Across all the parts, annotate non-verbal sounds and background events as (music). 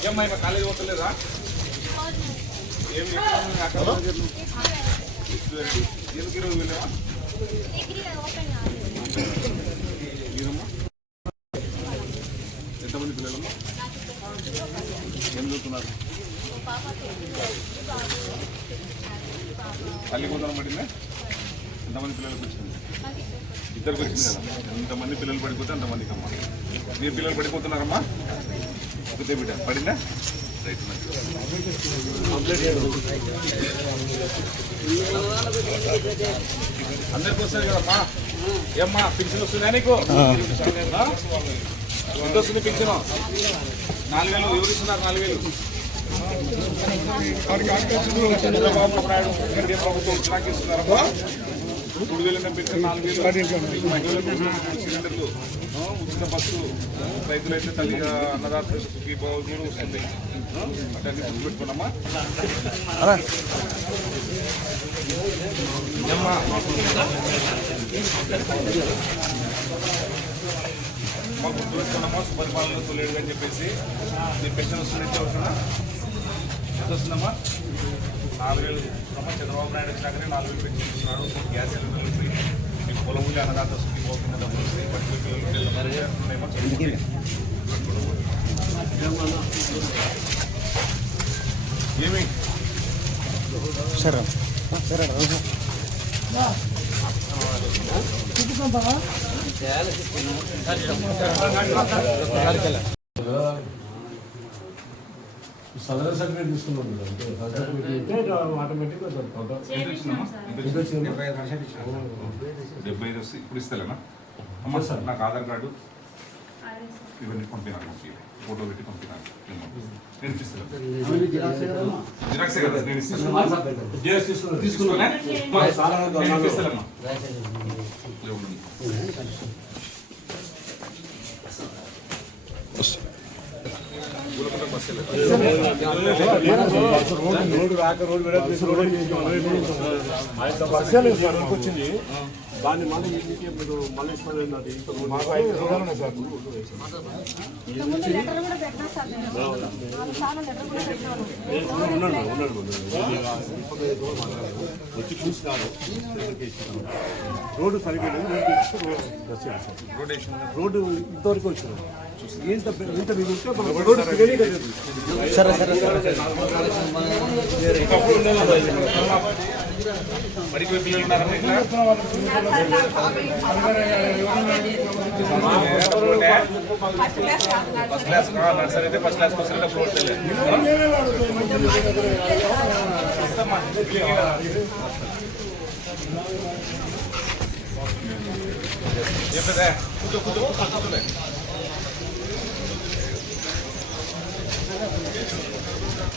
ఏమ్మా ఈమె కాలేజీ పోతలేదా ఏం ఎందుకు ఈరోజు వెళ్ళావా ఎంతమంది పిల్లలమ్మా ఏం చదువుతున్నారు తల్లి కొందరం పడిందా? ఎంతమంది పిల్లలకు వచ్చింది? ఇద్దరికి వచ్చింది కదా. ఎంతమంది పిల్లలు పడిపోతే అంతమందికి అమ్మా మీరు పిల్లలు పడిపోతున్నారమ్మా? ఒకటే బిడ్డ. పడిందా? రైట్. అందరికి వస్తుంది కదమ్మా ఏమ్మా పింఛన్ వస్తుందా నీకు? ఎంత వస్తుంది పింఛను? నాలుగు వేలు నాలుగు వేలు చంద్రబాబు నాయుడు ఎన్డీఏ ప్రభుత్వం మూడు వేలు నాలుగు వేలు. మహిళలకు సిలిండర్లు ఉచిత బస్సు రైతులైతే తల్లి అన్నదాత బాబు కూడా వస్తుంది. ఆ? అటన్నీ గుర్తుపెట్టుకున్నామా ఏమ్మా? మాకు గుర్తుపెట్టుకున్నామా సుపరిపాలన తొలేడు అని చెప్పేసి నీ పెన్షన్ వస్తుంది ఎంత వస్తుందా? ఎంత వస్తుందమ్మా? నాలుగు వేలు అమ్మ చంద్రబాబు నాయుడు వచ్చినాకనే నాలుగు వేలు పెన్షన్ ఇస్తున్నాడు. గ్యాస్ సిలిండర్లు ఫ్రీ మీకు పొలం ఉండి అన్నదాత సుఖీ పోకుండా డబ్బులు వస్తాయి. పట్టి పిల్లలు. ఏమి సరే. సరే. తీసుకున్నాం అంటే సదరన్ సర్టిఫికేట్ ఇచ్చినావు? డెబ్బై ఐదు వస్తాయి ఇప్పుడు ఇస్తలేనా? అమ్మ సార్. నాకు ఆధార్ కార్డు. ఇవన్నీ పంపినాను పంపి ఫోటో పెట్టి పంపినాను నేను జిరాక్సే కదా ఇస్తాను తీసుకున్నా బస్సు రాక రోడ్డు విడదీసి రోడ్డు బస్సు వచ్చింది దాన్ని మళ్ళీ ఇంటికి మీరు మళ్ళీ ఇస్తారు పెట్టినాను ఉన్నాడు ఉన్నాడు వచ్చి చూసినారు రోడ్డు సరిగ్గా లేదు. రోడ్డు ఇంతవరకు వచ్చింది. ఇంత ఇంత రోడ్డు లేదు. సరే సరే సరే. మరి ఎక్కువ పిల్లలు ఉన్నారా మీ ఇంట్లో? ఫస్ట్ క్లాస్ కాదు నాకు. ఫస్ట్ క్లాస్ కా- నర్సరీ అయితే ఫస్ట్ క్లాస్కి వస్తే డబ్బులు కొట్టలే ఇస్తామ్మా. క్లియర్ కదా? ఏం పెద్ద? కూర్చో కూర్చో కూర్చో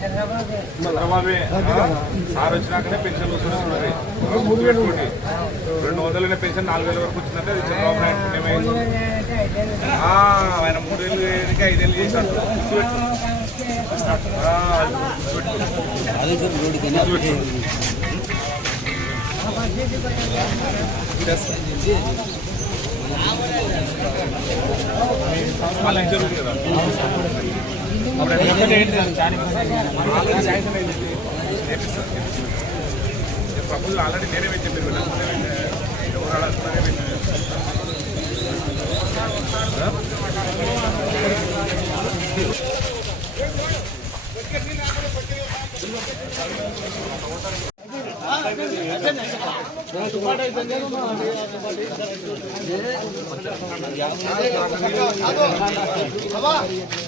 చంద్రబాబే? సార్ వచ్చినాకనే పెన్షన్ మూడు వేలు కోటి రెండు వందలైన పెన్షన్ నాలుగు వేల వరకు వచ్చిందంటే అది చంద్రబాబు నాయుడు పుణ్యమే ఆ, ఆయన మూడేళ్ళు వేయడానికి ఐదేళ్ళు చేశాడు వాళ్ళకి జరుగుతుంది కదా ప్రపోజల్ ఆల్రెడీ నేనే పెట్టాను మీరు ఎవరు నేనే పెట్టాను అదే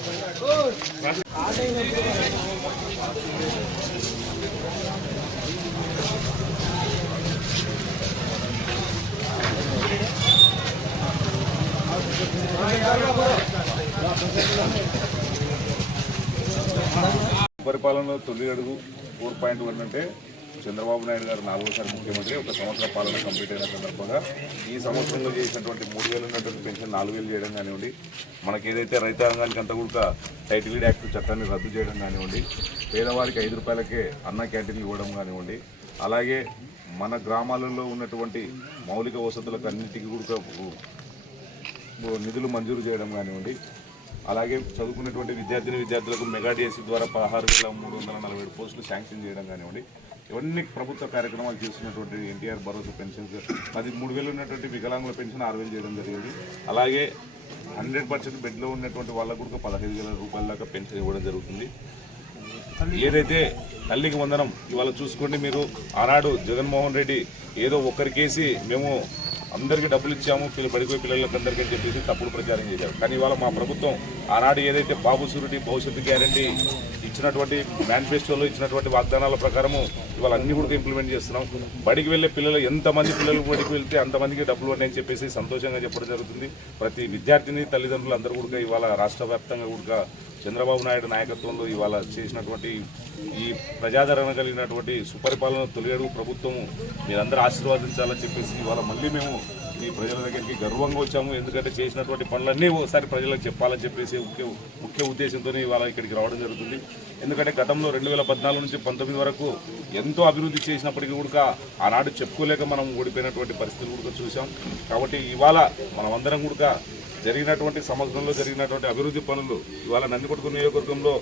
పరిపాలనలో తొలి అడుగు ఫోర్ పాయింట్ వన్ అంటే చంద్రబాబు నాయుడు గారు నాలుగోసారి ముఖ్యమంత్రి ఒక సంవత్సర పాలన కంప్లీట్ అయిన సందర్భంగా ఈ సంవత్సరంలో చేసినటువంటి మూడు వేలు ఉన్నటువంటి పెన్షన్ నాలుగు వేలు చేయడం కానివ్వండి మనకి ఏదైతే రైతాంగానికి అంతా కూడా టైటిల్ యాక్ట్ చట్టాన్ని రద్దు చేయడం కానివ్వండి పేదవారికి ఐదు రూపాయలకే అన్న క్యాంటీన్లు ఇవ్వడం కానివ్వండి అలాగే మన గ్రామాలలో ఉన్నటువంటి మౌలిక వసతులకు అన్నిటికీ కూడా నిధులు మంజూరు చేయడం కానివ్వండి అలాగే చదువుకున్నటువంటి విద్యార్థిని విద్యార్థులకు మెగా డిఎస్సీ ద్వారా పదహారు వేల మూడు వందల నలభై ఏడు పోస్టులు శాంక్షన్ చేయడం కానివ్వండి ఇవన్నీ ప్రభుత్వ కార్యక్రమాలు చేస్తున్నటువంటి ఎన్టీఆర్ భరోసా పెన్షన్స్ అది మూడు వేలు ఉన్నటువంటి వికలాంగుల పెన్షన్ ఆరు వేలు చేయడం జరిగింది. అలాగే హండ్రెడ్ పర్సెంట్ బెడ్లో ఉన్నటువంటి వాళ్ళకు కూడా పదహైదు వేల రూపాయల దాకా పెన్షన్ ఇవ్వడం జరుగుతుంది. ఏదైతే తల్లికి వందనం ఇవాళ చూసుకోండి మీరు ఆనాడు జగన్మోహన్ రెడ్డి ఏదో ఒక్కరికేసి మేము అందరికీ డబ్బులు ఇచ్చాము పిల్లలు పడిపోయే పిల్లలకి అందరికీ అని చెప్పేసి తప్పుడు ప్రచారం చేశారు. కానీ ఇవాళ మా ప్రభుత్వం ఆనాడు ఏదైతే బాబు సూరిటీ భవిష్యత్తు గ్యారంటీ ఇచ్చినటువంటి మేనిఫెస్టోలో ఇచ్చినటువంటి వాగ్దానాల ప్రకారము ఇవాళ అన్ని కూడా ఇంప్లిమెంట్ చేస్తున్నాం. బడికి వెళ్ళే పిల్లలు ఎంతమంది పిల్లలు బడికి వెళ్తే అంతమందికి డబ్బులు ఉన్నాయని చెప్పేసి సంతోషంగా చెప్పడం జరుగుతుంది. ప్రతి విద్యార్థిని తల్లిదండ్రులు అందరూ కూడా ఇవాళ రాష్ట్ర వ్యాప్తంగా కూడా చంద్రబాబు నాయుడు నాయకత్వంలో ఇవాళ చేసినటువంటి ఈ ప్రజాదరణ కలిగినటువంటి సుపరిపాలన తొలి అడుగు మీరందరూ ఆశీర్వాదించాలని చెప్పేసి ఇవాళ మళ్ళీ మేము ఈ ప్రజల దగ్గరికి గర్వంగా వచ్చాము. ఎందుకంటే చేసినటువంటి పనులన్నీ ఒకసారి ప్రజలకు చెప్పాలని చెప్పేసి ముఖ్య ముఖ్య ఉద్దేశంతో ఇవాళ ఇక్కడికి రావడం జరుగుతుంది. ఎందుకంటే గతంలో రెండు వేల పద్నాలుగు నుంచి పంతొమ్మిది వరకు ఎంతో అభివృద్ధి చేసినప్పటికీ కూడా ఆనాడు చెప్పుకోలేక మనం ఓడిపోయినటువంటి పరిస్థితులు కూడా చూసాం కాబట్టి ఇవాళ మనమందరం కూడా జరిగినటువంటి సంవత్సరంలో జరిగినటువంటి అభివృద్ధి పనులు ఇవాళ నందికొట్టుకు నియోజకవర్గంలో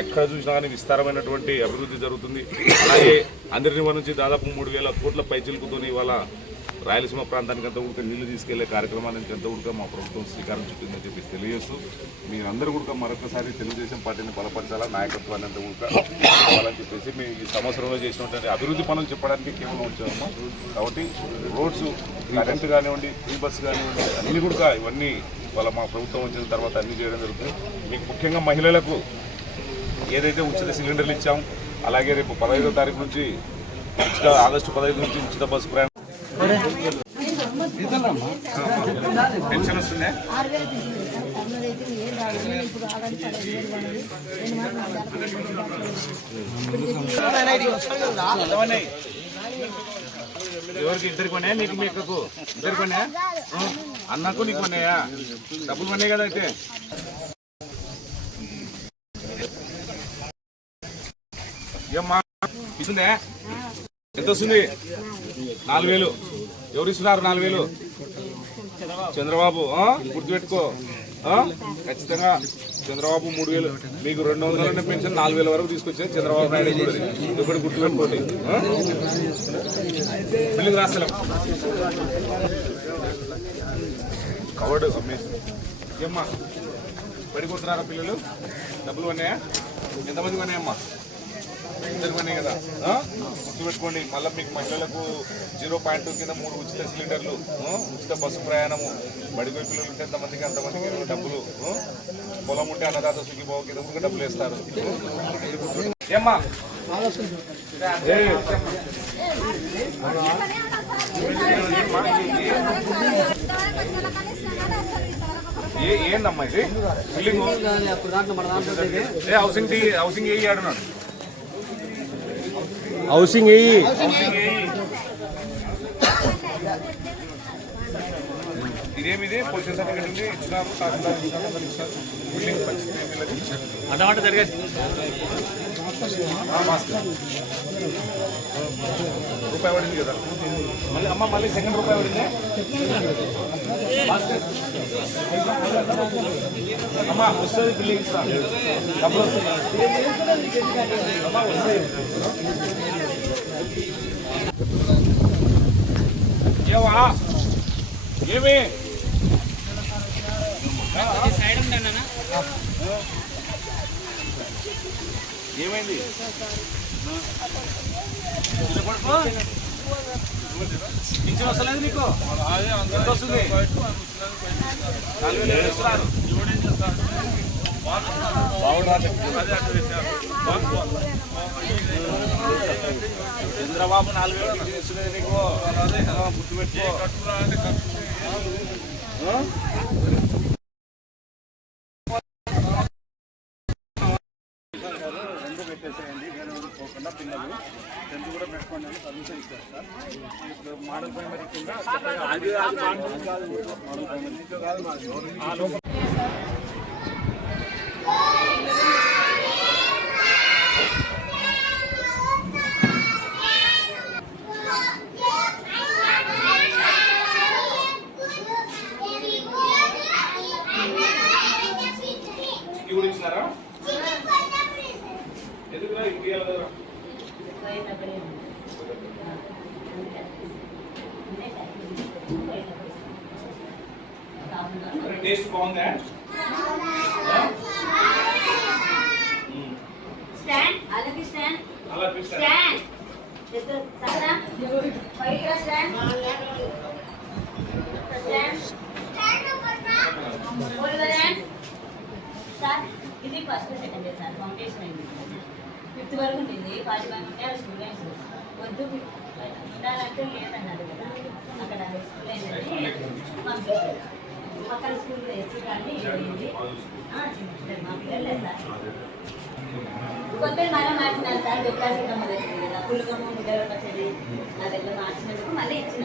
ఎక్కడ చూసినా కానీ విస్తారమైనటువంటి అభివృద్ధి జరుగుతుంది. అలాగే అందరిని నుంచి దాదాపు మూడు వేల కోట్ల పైచిలుకుతోని ఇవాళ రాయలసీమ ప్రాంతానికి అంతా కూడా నీళ్ళు తీసుకెళ్ళే కార్యక్రమానికి ఎంత కూడా మా ప్రభుత్వం శ్రీకారం చుట్టిందని చెప్పి తెలియజేస్తూ మీరందరూ కూడా మరొకసారి తెలుగుదేశం పార్టీని బలపరచాలా నాయకత్వాన్ని అంతా కూడా కావాలని చెప్పేసి మీ ఈ సంవత్సరంలో చేసినటువంటి అభివృద్ధి పనులు చెప్పడానికి కేవలం వచ్చాము. కాబట్టి రోడ్స్ కరెంట్ కానివ్వండి ఫ్రీ బస్ కానివ్వండి అన్ని కూడా ఇవన్నీ వాళ్ళ మా ప్రభుత్వం వచ్చిన తర్వాత అన్ని చేయడం జరుగుతుంది. మీకు ముఖ్యంగా మహిళలకు ఏదైతే ఉచిత సిలిండర్లు ఇచ్చాం అలాగే రేపు పదహైదో తారీఖు నుంచి ఉచిత ఆగస్టు పదహైదు నుంచి ఉచిత బస్సు ప్రయాణం పెన్షన్ వస్తుందే ఎవరికి ఇద్దరు కొనే? నీకు మీ అక్కకు. ఇద్దరికి అన్నకు నీకు కొన్నాయా డబ్బులు కొన్నాయి కదా అయితే. ఏమ్మా? ఇస్తుందే? ఎంత వస్తుంది? నాలుగు వేలు. ఎవరు ఇస్తున్నారు నాలుగు వేలు? చంద్రబాబు గుర్తుపెట్టుకో. ఖచ్చితంగా చంద్రబాబు మూడు వేలు. మీకు రెండు వందల పెన్షన్ నాలుగు వేల వరకు తీసుకొచ్చారు చంద్రబాబు నాయుడు కూడా ఇప్పుడు గుర్తుపెట్టుకోండి బిల్లుకి రాస్తలేం. అమ్మేసి ఏమ్మా? పడి పిల్లలు? డబ్బులు ఉన్నాయా ఎంతమంది ఉన్నాయమ్మా ఉన్నాయి కదా? గుర్తుపెట్టుకోండి మళ్ళీ మీకు మహిళలకు జీరో పాయింట్ కింద మూడు ఉచిత సిలిండర్లు? ఉచిత బస్సు ప్రయాణము. బడిపోయి పిల్లలు ఉంటే ఎంతమందికి అంతమందికి డబ్బులు? పొలం ఉంటే అన్నదాత సుఖీభావ కింద కూడా డబ్బులు వేస్తారు. ఏమ్మా? ఏ, ఏ ఏందమ్మా ఇది? బిల్డింగ్? హౌసింగ్ టీ హౌసింగ్ ఏ ఆడున్నాడు హౌసింగ్ అయ్యి ఇదేమిది పొజిషన్ సర్టిఫికేట్ ఉంది ఇచ్చినారు, అందరూ ఇచ్చినారు. బిల్డింగ్ పరిస్థితి ఏమీ లేదు. జరిగేది రూపాయి పడింది కదా మళ్ళీ అమ్మ మళ్ళీ సెకండ్ రూపాయి పడింది. అమ్మ వస్తుంది బిల్డింగ్ డబ్బులు వస్తుంది అమ్మ వస్తాయి ఏవా? ఏమి? ఏమైంది? పింఛన్ వస్తలేదు నీకు? ఎంత వస్తుంది? ఇస్తున్నారు? చంద్రబాబు నాలుగు వేలు తీసుకునేది నీకు? గుర్తుపెట్టుకో. రెండు పెట్టేసేయండి వేరే ఊరికి పోకుండా పిల్లలు. టెన్త్ కూడా పెట్టుకోండి అని పర్మిషన్ ఇచ్చారు సార్. ఇప్పుడు మోడల్ ప్రైమరీ కింద. మోడల్ ప్రైమరీ కాదు మాది. ఇచ్చినారా? ఎందుకురా ఇంకే కదా టేస్ట్ బాగుందా. స్టాండ్ అలాగే స్టాండ్. అలా పిస్తా స్టాండ్. సరేనా పైకి రా స్టాండ్. స్టాండ్. స్టాండ్ సార్ ఇది ఫస్ట్ సెకండ్ సార్ ఫౌండేషన్ అయింది ఫిఫ్త్ వరకు ఉంటుంది ఫార్టీ వన్ ఉంటే స్టూడెంట్స్ వద్దు ఉండాలంటే లేదన్నారు కదా. అక్కడ స్కూల్ అయిందని పంపించారు. అక్కడ స్కూల్ వేసి కానీ మా పిల్లలు సార్. కొత్త మళ్ళీ మార్చినారు సార్ దుర్గాశికమ్మ వచ్చింది కదా. పుల్లకమ్మ ముద్దలు పచ్చడి నా దగ్గర మార్చినందుకు మళ్ళీ ఇచ్చిన.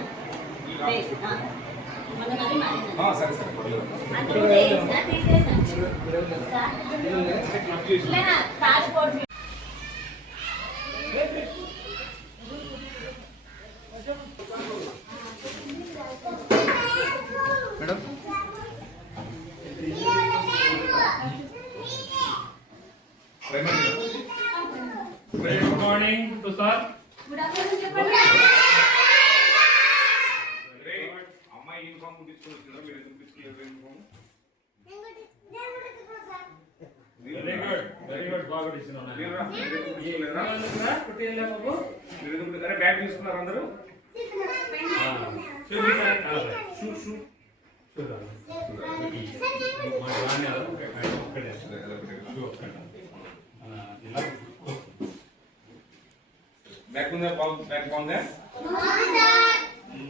మొన్న మళ్ళీ మారిన. అంటే తీసేసాను సార్ ఇలా transport primary Good morning. To sir. Good afternoon చెప్పండి రే, అమ్మాయి యూనిఫామ్ కుట్టించుకొని వచ్చిందా మీరు ఎందుకు కుట్టించుకోలేదు యూనిఫామ్ కుట్టియలే బాబు? మీరు ఎందుకు కుట్టి- అరే బ్యాగ్ తీసుకున్నారు అందరూ. బ్యాగ్ ఉందా బాగు బ్యాగ్ బాగుందా?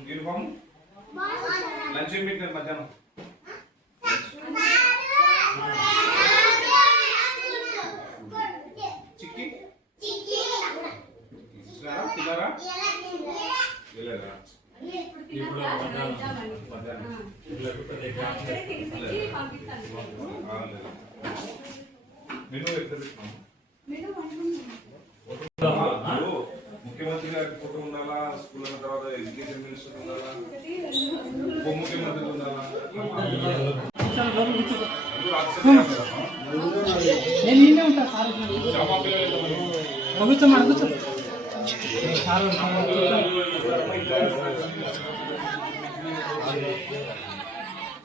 యూనిఫామ్ లంచ్ ఏం పెట్టినారు మధ్యాహ్నం చిక్కి ఇచ్చినారా తిన్నారా వెళ్ళారా ఇప్పుడు మధ్యాహ్నం. మధ్యాహ్నం. ఇలా కుట్టదే గ్యాప్. ఆ, లేదు. మెనూ ఎక్కడ పెట్టుకున్నాం ఆ? ఇప్పుడు ముఖ్యమంత్రి గారి ఫోటో ఉండాలా స్కూల్ అన్న తర్వాత ఎడ్యుకేషన్ మినిస్టర్ ఉండాలా ఉప ముఖ్యమంత్రి ఉండాలా అందరూ ఆఫీసర్లే ఉంటారా? నేను నిన్నే ఉంటా సార్ జామా పిల్లలు ఎంతమంది? కూర్చోమని కూర్చో సార్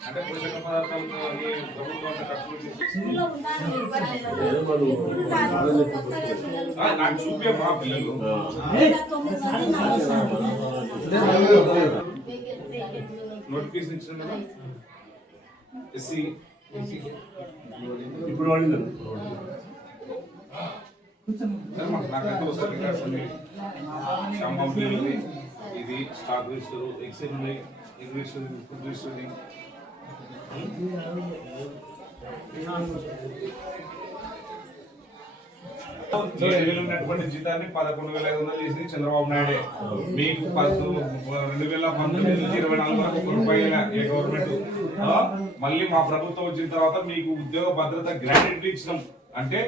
అంటే పోషక పదార్థాలు అన్ని ప్రభుత్వం ఖర్చు నాకు చూపే మా పిల్లలు నాకు నోటిఫికేషన్ ఇచ్చిన కదా ఎస్సీ ఇప్పుడు నాకైతే రికార్డ్స్ ఇది స్టాక్ రిజిస్టర్ ఉన్నాయి ఇంగ్లీష్ ఉంది ఏడు వేలు ఉన్నటువంటి జీతాన్ని పదకొండు వేల ఐదు వందలు చేసింది చంద్రబాబు నాయుడే. మీకు రెండు వేల పంతొమ్మిది నుంచి ఇరవై నాలుగు వరకు ఒక ఏ గవర్నమెంట్ మళ్ళీ మా ప్రభుత్వం వచ్చిన తర్వాత మీకు ఉద్యోగ భద్రత గ్యారెంటీ ఇచ్చినాం. అంటే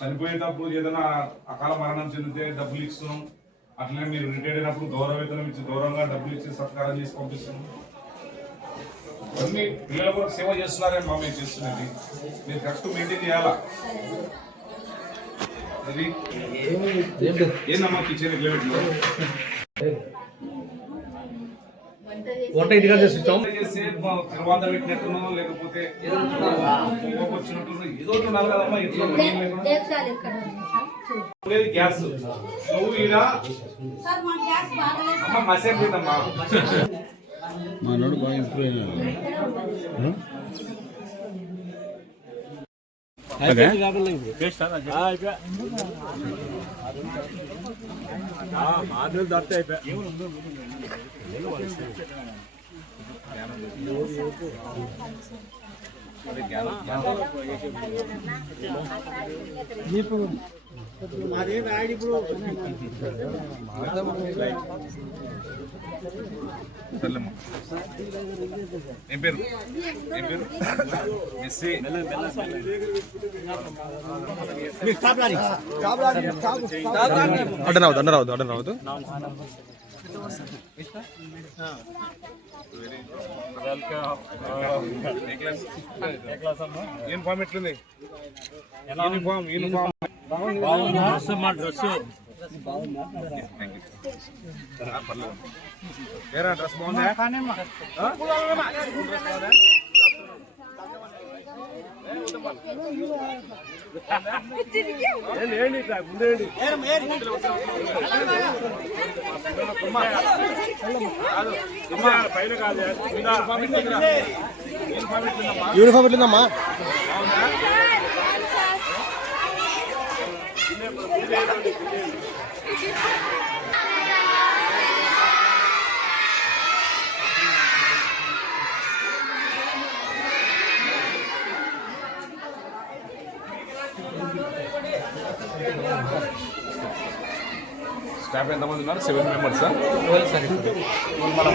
చనిపోయేటప్పుడు ఏదైనా అకాల మరణం చెందితే డబ్బులు ఇస్తున్నాం. అట్లనే మీరు రిటైర్ అయినప్పుడు గౌరవ వేతనం ఇచ్చి గౌరవంగా డబ్బులు ఇచ్చి సత్కారం చేసి పంపిస్తున్నాం అన్ని పిల్లల కొరకు సేవ చేస్తున్నారని మా మేము చేస్తున్నది. మీరు కరెక్ట్ మెయింటైన్ చేయాలా? అది ఏందమ్మా కిచెన్ ఇట్లా? వంట ఇంటిగా చేసి చేసి తిరువాత పెట్టినట్టునో లేకపోతే ఏదో ఒకటి ఉండాలి కదమ్మా లేదు గ్యాస్. నువ్వు బాగలేదు అమ్మ మసేపు పోయిందమ్మా మనోడు బాగా ఇంప్రూవ్ అయినాడు. సర్లేమ్మా. ఏం పేరు? ఏం పేరు? మెస్సీ. అడ్డ రావద్దు అడ్డ రావద్దు అడ్డ రావద్దు. ఏ క్లాస్ యూనిఫామ్ ఎట్లుంది? యూనిఫామ్ యూనిఫామ్ డ్రెస్ ఆ? డ్రెస్ బాగుందా? ఏంటి అమ్మా, పైన కింద. యూనిఫామ్ ఎట్లుందమ్మా? స్టాఫ్ ఎంతమంది ఉన్నారు? సెవెన్ మెంబర్స్ మనం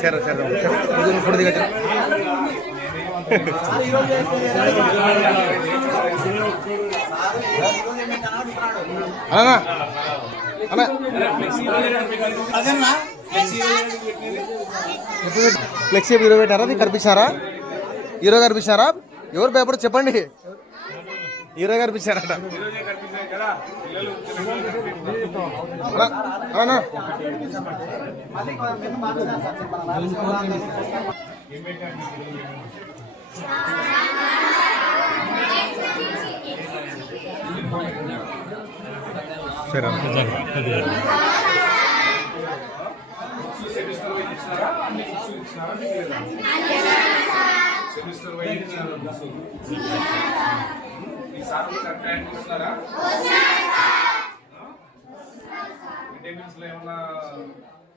సరే సరే ఫోటో దిగచ్చు. (laughs) ఫ్లెక్సీ హీరో పెట్టారా? అది కనిపించారా? హీరో కనిపించారా? ఎవరు పేపర్ చెప్పండి. హీరో కనిపించారట. అన్నా, అన్నా. సరే సెమిస్టర్ వైజ్ ఈ సార్ కరెక్ట్ టైం ఇస్తున్నారా మిడ్లో ఏమన్నా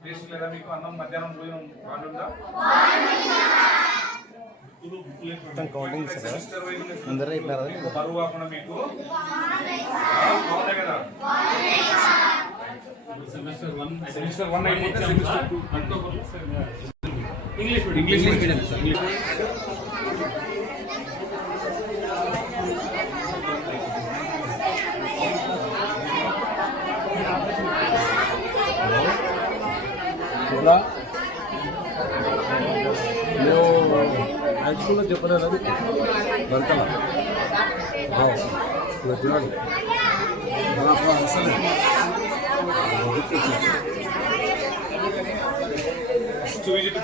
టేస్ట్ లేదా మీకు అన్నం మధ్యాహ్నం భోజనం బాగుంటుందా మొత్తం కౌంటింగ్ ఇస్తారా సెమిస్టర్ అందరూ చెప్పినారా బరువు కాకుండా మీకు కదా సెమిస్టర్ వన్ అయిపోతే semester two English English medium ఇలా మేము హై స్కూల్లో చెప్పలేదు అది దొరకల చూడండి మన అప్పుడు అసలే. ఫస్ట్ విజిట్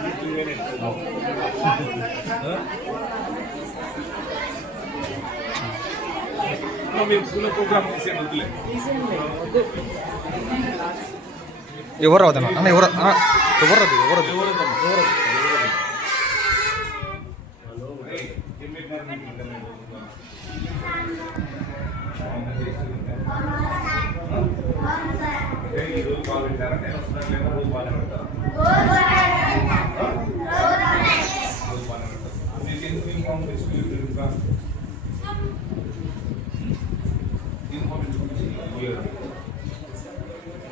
ఎవరు? అన్న ఎవరు ఎవరు రాదు? ఎవరు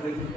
দেখুন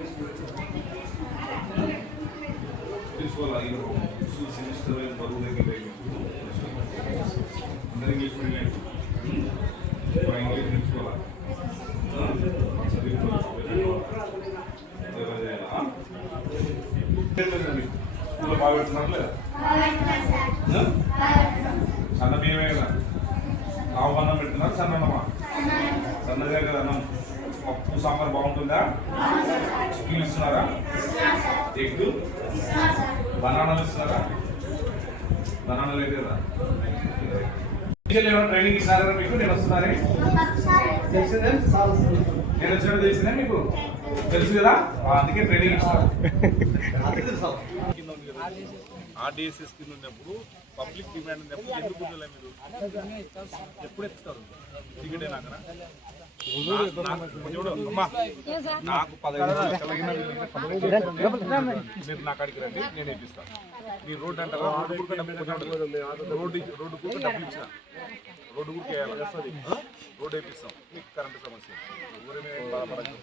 ఏమైనా ట్రైనింగ్ ఇస్తారా మీకు? నేను వస్తున్నారే నేను వచ్చిన తెలిసిందా మీకు? తెలుసు కదా? అందుకే ట్రైనింగ్ ఇస్తారు ఆర్డీఎస్ఎస్ కింద ఉన్నప్పుడు పబ్లిక్ డిమాండ్ ఉన్నప్పుడు ఎందుకు మీరు? ఎప్పుడు ఎత్తుతారు? టికెటే అయినాక నాకు మీరు నా కాడికి రండి నేను ఇప్పిస్తాను మీరు రోడ్డు అంటారా రోడ్డు రోడ్డు రోడ్డు డబ్బులు ఇచ్చిన. రోడ్డు వేయాలి వస్తుంది. రోడ్డు వేపిస్తాం. మీకు కరెంట్ సమస్య ఊరిమే బాధపడకండి.